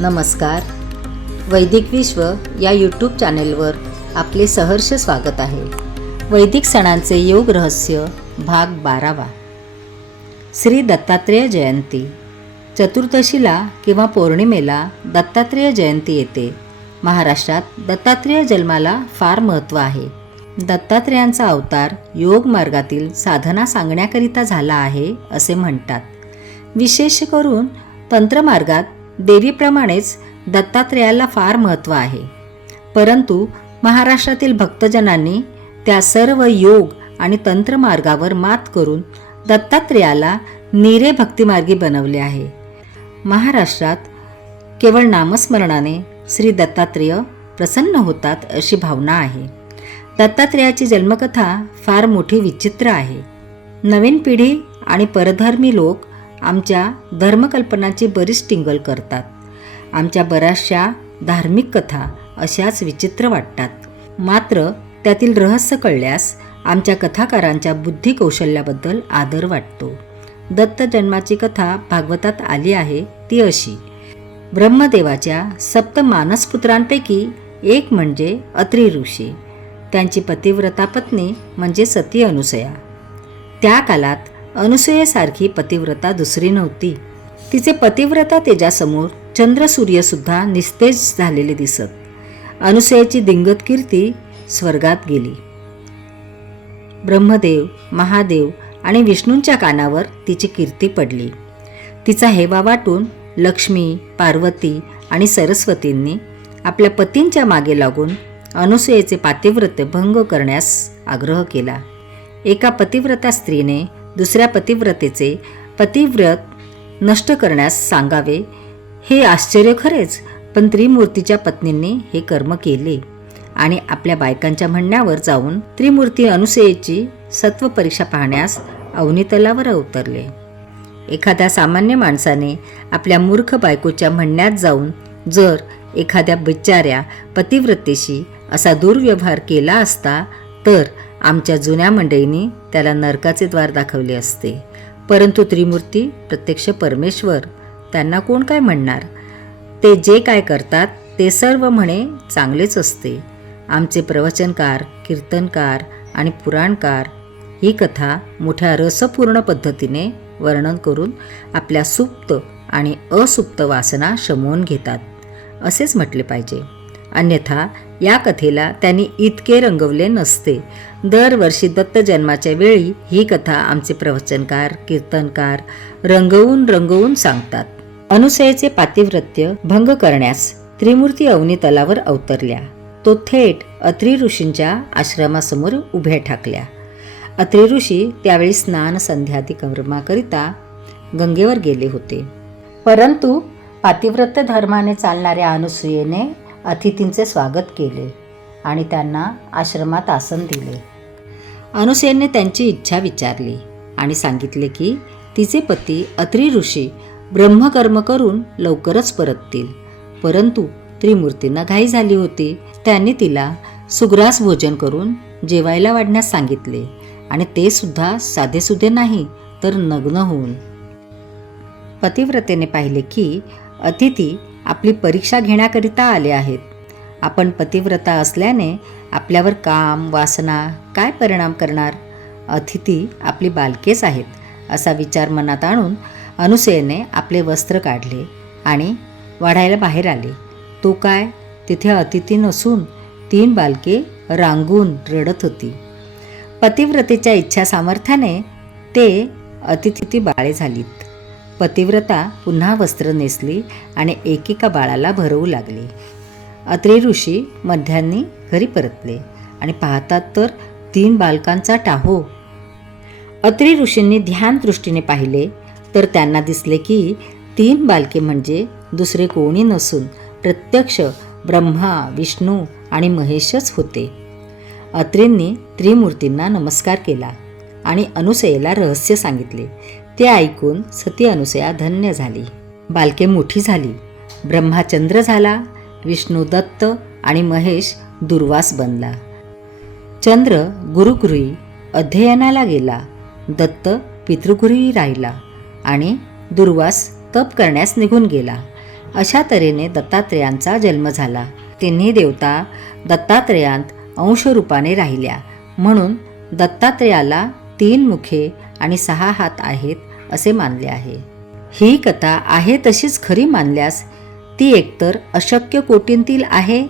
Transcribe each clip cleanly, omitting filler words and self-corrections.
नमस्कार. वैदिक विश्व या यूट्यूब चॅनेलवर आपले सहर्ष स्वागत आहे. वैदिक सणांचे योग रहस्य भाग 12. श्री दत्तात्रेय जयंती. चतुर्दशीला किंवा पौर्णिमेला दत्तात्रेय जयंती येते. महाराष्ट्रात दत्तात्रेय जन्माला फार महत्त्व आहे. दत्तात्रेयांचा अवतार योग मार्गातील साधना सांगण्याकरिता झाला आहे असे म्हणतात. विशेष करून तंत्रमार्गात देवीप्रमाणेच दत्तात्रेयाला फार महत्त्व आहे. परंतु महाराष्ट्रातील भक्तजनांनी त्या सर्व योग आणि तंत्रमार्गावर मात करून दत्तात्रेयाला निरे भक्तिमार्गी बनवले आहे. महाराष्ट्रात केवळ नामस्मरणाने श्री दत्तात्रेय प्रसन्न होतात अशी भावना आहे. दत्तात्रेयाची जन्मकथा फार मोठी विचित्र आहे. नवीन पिढी आणि परधर्मी लोक आमच्या धर्मकल्पनाची बरीच टिंगल करतात. आमच्या बऱ्याचशा धार्मिक कथा अशाच विचित्र वाटतात. मात्र त्यातील रहस्य कळल्यास आमच्या कथाकारांच्या बुद्धी कौशल्याबद्दल आदर वाटतो. दत्त जन्माची कथा भागवतात आली आहे ती अशी. ब्रह्मदेवाच्या 7 मानसपुत्रांपैकी एक म्हणजे अत्री ऋषी. त्यांची पतिव्रता पत्नी म्हणजे सती अनुसया. त्या काळात अनुसयेसारखी पतिव्रता दुसरी नव्हती. तिचे पतिव्रता तेजासमोर चंद्र सूर्यसुद्धा निस्तेज झालेले दिसत. अनुसयेची दिंगत कीर्ती स्वर्गात गेली. ब्रह्मदेव, महादेव आणि विष्णूंच्या कानावर तिची कीर्ती पडली. तिचा हेवा वाटून लक्ष्मी, पार्वती आणि सरस्वतींनी आपल्या पतींच्या मागे लागून अनुसयेचे पातिव्रत्य भंग करण्यास आग्रह केला. एका पतिव्रता स्त्रीने दुसऱ्या पतिव्रतेचे पतिव्रत नष्ट करण्यास सांगावे हे आश्चर्य खरेच, पण त्रिमूर्तीच्या पत्नींनी हे कर्म केले आणि आपल्या बायकांच्या म्हणण्यावर जाऊन त्रिमूर्ती अनुसयेची सत्व परीक्षा पाहण्यास अवनीतलावर अवतरले. एखाद्या सामान्य माणसाने आपल्या मूर्ख बायकोच्या म्हणण्यात जाऊन जर एखाद्या बिचाऱ्या पतिव्रतेशी असा दुर्व्यवहार केला असता तर आमच्या जुन्या मंडळींनी त्याला नरकाचे द्वार दाखवले असते. परंतु त्रिमूर्ती प्रत्यक्ष परमेश्वर, त्यांना कोण काय म्हणणार? ते जे काय करतात ते सर्व म्हणे चांगलेच असते. आमचे प्रवचनकार, कीर्तनकार आणि पुराणकार ही कथा मोठ्या रसपूर्ण पद्धतीने वर्णन करून आपल्या सुप्त आणि असुप्त वासना शमवून घेतात असेच म्हटले पाहिजे. अन्यथा या कथेला त्यांनी इतके रंगवले नसते. दरवर्षी दत्त जन्माच्या वेळी ही कथा आमचे प्रवचनकार, कीर्तनकार रंगवून सांगतात. अनुसयेचे पातिव्रत्य भंग करण्यास त्रिमूर्ती अवनीतलावर अवतरल्या. तो थेट अत्री ऋषींच्या आश्रमासमोर उभ्या ठाकल्या. अत्री ऋषी त्यावेळी स्नान संध्यादी कर्माकरिता गंगेवर गेले होते. परंतु पातिव्रत्य धर्माने चालणाऱ्या अनुसयेने अतिथींचे स्वागत केले आणि त्यांना आश्रमात आसन दिले. अनुसयेने त्यांची इच्छा विचारली आणि सांगितले की तिचे पती अत्री ऋषी ब्रह्मकर्म करून लवकरच परततील. परंतु त्रिमूर्तींना घाई झाली होती. त्यांनी तिला सुग्रास भोजन करून जेवायला वाढण्यास सांगितले आणि ते सुद्धा साधेसुधे नाही तर नग्न होऊन. पतिव्रतेने पाहिले की अतिथी आपली परीक्षा घेण्याकरिता आले आहेत. आपण पतिव्रता असल्याने आपल्यावर काम, वासना काय परिणाम करणार? अतिथी आपली बालकेच आहेत असा विचार मनात आणून अनुसयेने आपले वस्त्र काढले आणि वाढायला बाहेर आले. तो काय, तिथे अतिथी नसून 3 बालके रांगून रडत होती. पतिव्रतेच्या इच्छा सामर्थ्याने ते अतिथी बाळे झालीत. पतिव्रता पुन्हा वस्त्र नेसली आणि एकेका बाळाला भरवू लागली. अत्री ऋषी मध्यान्नी घरी परतले आणि पाहतात तर 3 बालकांचा टाहो. अत्री ऋषींनी ध्यान दृष्टीने पाहिले तर त्यांना दिसले की 3 बालके म्हणजे दुसरे कोणी नसून प्रत्यक्ष ब्रह्मा, विष्णू आणि महेशच होते. अत्रींनी त्रिमूर्तींना नमस्कार केला आणि अनुसयेला रहस्य सांगितले. ते ऐकून सती अनुसया धन्य झाली. बालके मोठी झाली. ब्रह्मा चंद्र झाला, विष्णू दत्त आणि महेश दुर्वास बनला. चंद्र गुरुगृही अध्ययनाला गेला, दत्त पितृगृही राहिला आणि दुर्वास तप करण्यास निघून गेला. अशा तऱ्हेने दत्तात्रेयांचा जन्म झाला. तिन्ही देवता दत्तात्रेयांत अंशरूपाने राहिल्या, म्हणून दत्तात्रेयाला 3 मुखे आणि 6 हात आहेत असे मानले आहे. ही कथा आहे तशीच खरी मानल्यास ती एकतर अशक्य कोटींतील आहे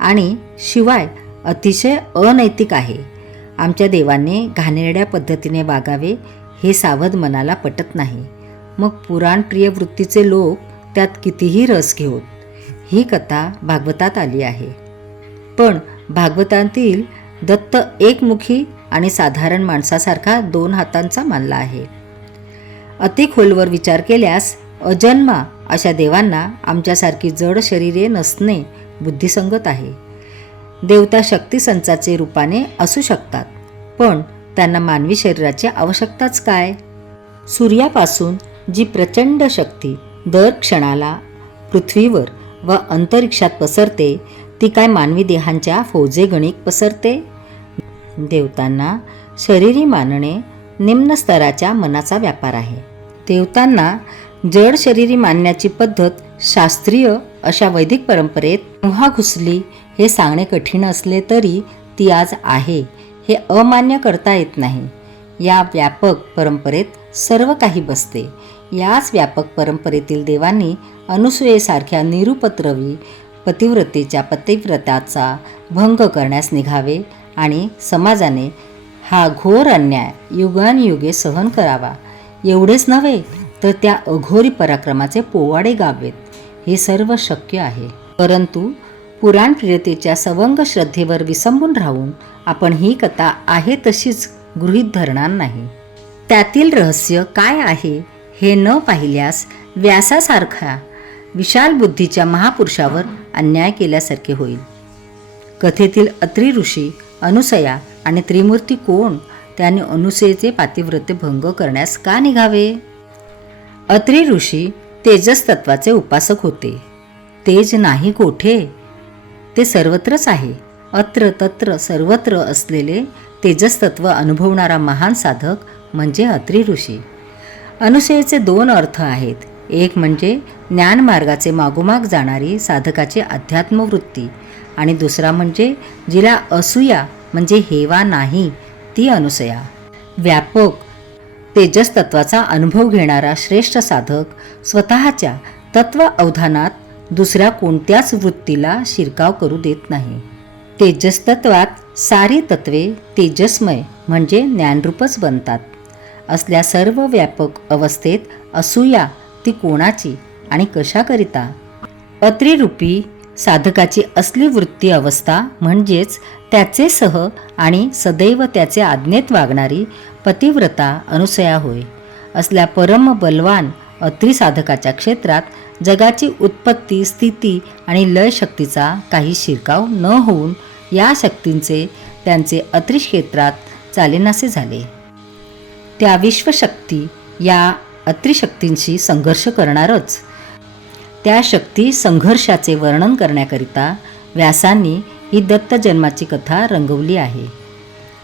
आणि शिवाय अतिशय अनैतिक आहे. आमच्या देवांनी घाणेरड्या पद्धतीने वागावे हे सावध मनाला पटत नाही. मग पुराणप्रिय वृत्तीचे लोक त्यात कितीही रस घेऊत. ही कथा भागवतात आली आहे, पण भागवतांतील दत्त एकमुखी आणि साधारण माणसासारखा 2 हातांचा मानला आहे. अति खोलवर विचार केल्यास अजन्मा अशा देवांना आमच्यासारखी जड शरीरे नसणे बुद्धिसंगत आहे. देवता शक्तिसंचाचे रूपाने असू शकतात, पण त्यांना मानवी शरीराची आवश्यकताच काय? सूर्यापासून जी प्रचंड शक्ती दर क्षणाला पृथ्वीवर व अंतरिक्षात पसरते, ती काय मानवी देहांच्या फौजेगणिक पसरते? देवतांना शरीरी मानणे निम्न स्तराच्या मनाचा व्यापार आहे. देवतांना जड शरीरी मानण्याची पद्धत शास्त्रीय अशा वैदिक परंपरेत केव्हा घुसली हे सांगणे कठीण असले तरी ती आज आहे हे अमान्य करता येत नाही. या व्यापक परंपरेत सर्व काही बसते. याच व्यापक परंपरेतील देवांनी अनुसूयेसारख्या निरुपद्रवी पतिव्रतेच्या पतिव्रताचा भंग करण्यास निघावे आणि समाजाने हा घोर अन्याय युगानयुगे सहन करावा. एवढेच नव्हे तर त्या अघोरी पराक्रमाचे पोवाडे गावेत. हे सर्व शक्य आहे, परंतु पुराणप्रियतेच्या सवंग श्रद्धेवर विसंबून राहून आपण ही कथा आहे तशीच गृहीत धरणार नाही. त्यातील रहस्य काय आहे हे न पाहिल्यास व्यासासारख्या विशाल बुद्धीच्या महापुरुषावर अन्याय केल्यासारखे होईल. कथेतील अत्री ऋषी, अनुसया आणि त्रिमूर्ती कोण? त्यांनी अनुसयेचे पातिव्रत्य भंग करण्यास का निघावे? अत्री ऋषी तेजस तत्वाचे उपासक होते. तेज नाही कोठे? ते सर्वत्रच आहे. अत्र तत्र सर्वत्र असलेले तेजस्तत्व अनुभवणारा महान साधक म्हणजे अत्री ऋषी. अनुसयेचे 2 अर्थ आहेत. एक म्हणजे ज्ञानमार्गाचे मागोमाग जाणारी साधकाची अध्यात्मवृत्ती आणि दुसरा म्हणजे जिला असूया म्हणजे हेवा नाही ती अनुसया. व्यापक तेजस्तत्वाचा अनुभव घेणारा श्रेष्ठ साधक स्वतःच्या तत्व अवधानात दुसऱ्या कोणत्याच वृत्तीला शिरकाव करू देत नाही. तेजस्तत्वात सारी तत्वे तेजस्मय म्हणजे ज्ञानरूपच बनतात. असल्या सर्व व्यापक अवस्थेत असूया ती कोणाची आणि कशाकरिता? अत्रिरूपी साधकाची असली वृत्ती अवस्था म्हणजेच त्याचे सह आणि सदैव त्याचे आज्ञेत वागणारी पतिव्रता अनुसया होय. असल्या परम बलवान अत्री साधकाच्या क्षेत्रात जगाची उत्पत्ती, स्थिती आणि लय शक्तीचा काही शिरकाव न होऊन या शक्तींचे त्यांचे अत्रिक्षेत्रात चालेनासे झाले. त्या विश्वशक्ती या अत्रिशक्तींशी संघर्ष करणारच. त्या शक्ती संघर्षाचे वर्णन करण्याकरिता व्यासांनी ही दत्त जन्माची कथा रंगवली आहे.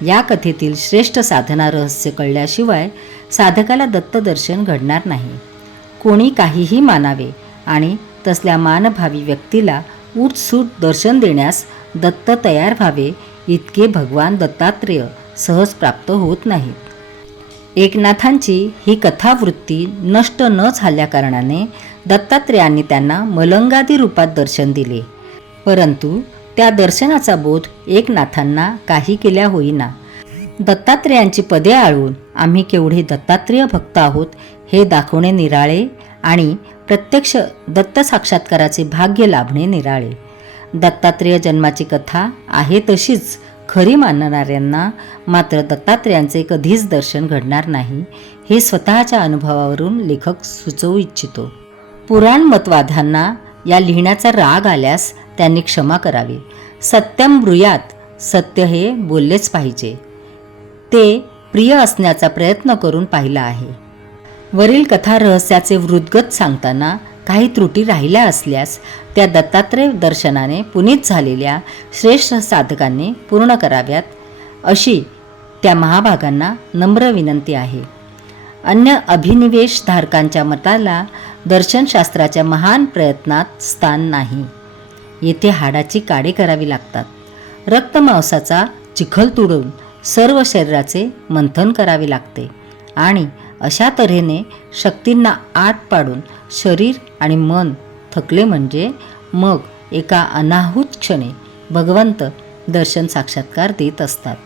या कथेतील श्रेष्ठ साधना रहस्य कळल्याशिवाय साधकाला दत्तदर्शन घडणार नाही. कोणी काहीही मानावे आणि तसल्या मानभावी व्यक्तीला उठसूट दर्शन देण्यास दत्त तयार व्हावे इतके भगवान दत्तात्रेय सहज प्राप्त होत नाहीत. एकनाथांची ही कथावृत्ती नष्ट न झाल्याकारणाने दत्तात्रेयांनी त्यांना मलंगादी रूपात दर्शन दिले, परंतु त्या दर्शनाचा बोध एकनाथांना काही केल्या होईना. दत्तात्रेयांची पदे आळून आम्ही केवढे दत्तात्रेय भक्त आहोत हे दाखवणे निराळे आणि प्रत्यक्ष दत्त साक्षात्काराचे भाग्य लाभणे निराळे. दत्तात्रेय जन्माची कथा आहे तशीच खरी मानणाऱ्यांना मात्र दत्तात्रेयांचे कधीच दर्शन घडणार नाही हे स्वतःच्या अनुभवावरून लेखक सुचवू इच्छितो. पुराणमतवाद्यांना या लिहिण्याचा राग आल्यास त्यांनी क्षमा करावी. सत्यम ब्रूयात, सत्य हे बोललेच पाहिजे. ते प्रिय असण्याचा प्रयत्न करून पाहिला आहे. वरील कथा रहस्याचे वृद्गत सांगताना काही त्रुटी राहिल्या असल्यास त्या दत्तात्रेय दर्शनाने पुनीत झालेल्या श्रेष्ठ साधकांनी पूर्ण कराव्यात अशी त्या महाभागांना नम्र विनंती आहे. अन्य अभिनिवेशधारकांच्या मताला दर्शनशास्त्राच्या महान प्रयत्नात स्थान नाही. येथे हाडाची काडे करावी लागतात. रक्तमांसाचा चिखल तुडवून सर्व शरीराचे मंथन करावे लागते आणि अशा तऱ्हेने शक्तींना आत पाडून शरीर आणि मन थकले म्हणजे मग एका अनाहूत क्षणी भगवंत दर्शन साक्षात्कार देत असतात.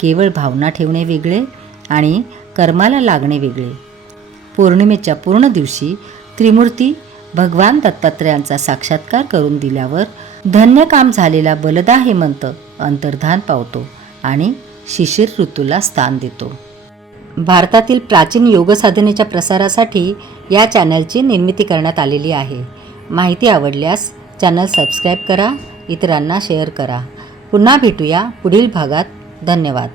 केवळ भावना ठेवणे वेगळे आणि कर्माला लागणे वेगळे. पौर्णिमेच्या पूर्ण दिवशी त्रिमूर्ती भगवान दत्तात्रयांचा साक्षात्कार करून दिल्यावर धन्य काम झालेला बलदा हेमंत अंतर्धान पावतो आणि शिशिर ऋतूला स्थान देतो. भारतातील प्राचीन योग साधनेच्या प्रसारासाठी या चॅनलची निर्मिती करण्यात आलेली आहे. माहिती आवडल्यास चॅनल सबस्क्राईब करा, इतरांना शेअर करा. पुन्हा भेटूया पुढील भागात. धन्यवाद.